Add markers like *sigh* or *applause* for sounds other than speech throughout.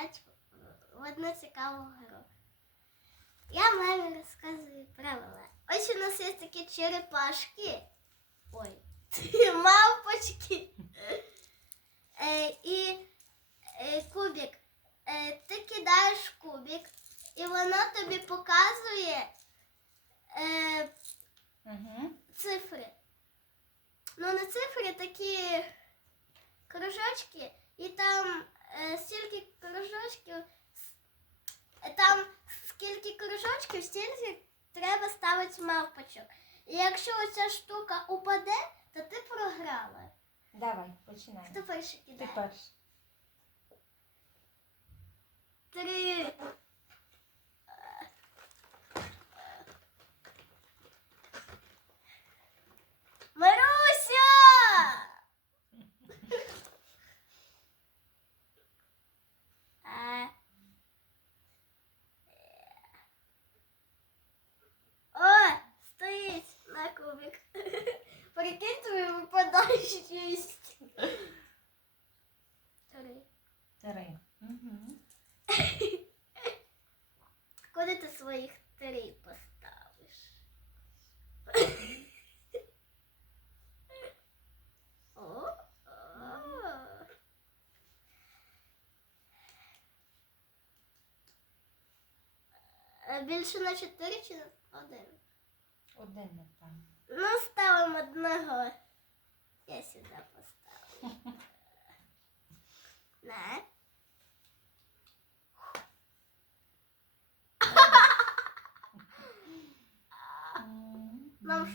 грати в одну цікаву гру. Я мамі розказую правила. Ось у нас є такі черепашки. Ой, *laughs* мавпочки. Е, і е, кубик. Е, ти кидаєш кубик, і воно тобі показує цифри. Ну, не цифри, такі кружочки, і там стільки кружочків, е, там скільки кружочків, стільки треба ставити мавпочок. І якщо оця штука упаде, то ти програла. Давай, починай. Хто перший Ти перший. Три. Маруся! А. О, стоїть на кубик. Прикинь, тобі випадає шість. Три. Три. Угу. Куди ти своїх три поставиш? О, о. Е, Більше на чотири чи на один? Один, напевно. Ну,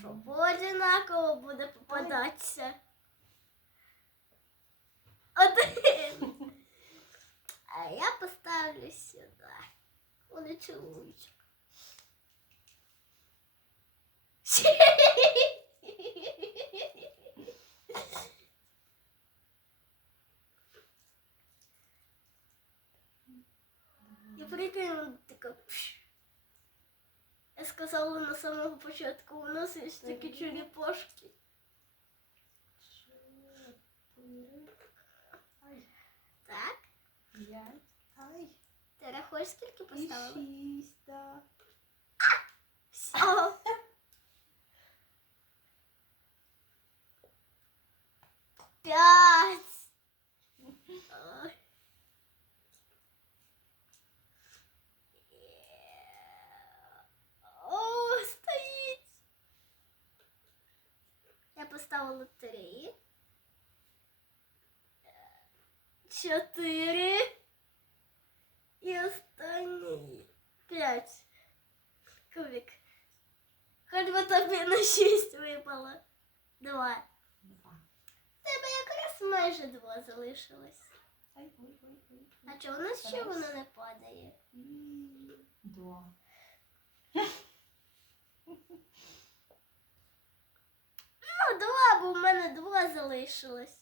хорошо. Одинаково буде попадатися. Один. А я поставлю сюди. Вони чоловічок. Я прикрою такой. Сказала на самого початку, у нас є такі черепашки. Ай, Так? п'ять. Ти рахуєш, скільки поставила? шість. Все. П'ять. Ой. О, стоїть. Я поставила три. Чотири. І останній. П'ять. Кубик. Хоч би тобі на шість випало. Два. Два. Тебе якраз майже два залишилось. А чого у нас ще воно не падає? І Два. Ну, два, бо в два залишилось.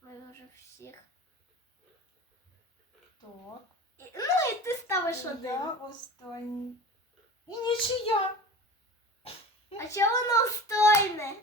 Ми вже всіх. Так. І, ну і ти ставиш Я один. останній. І нічия. А чого воно стойне?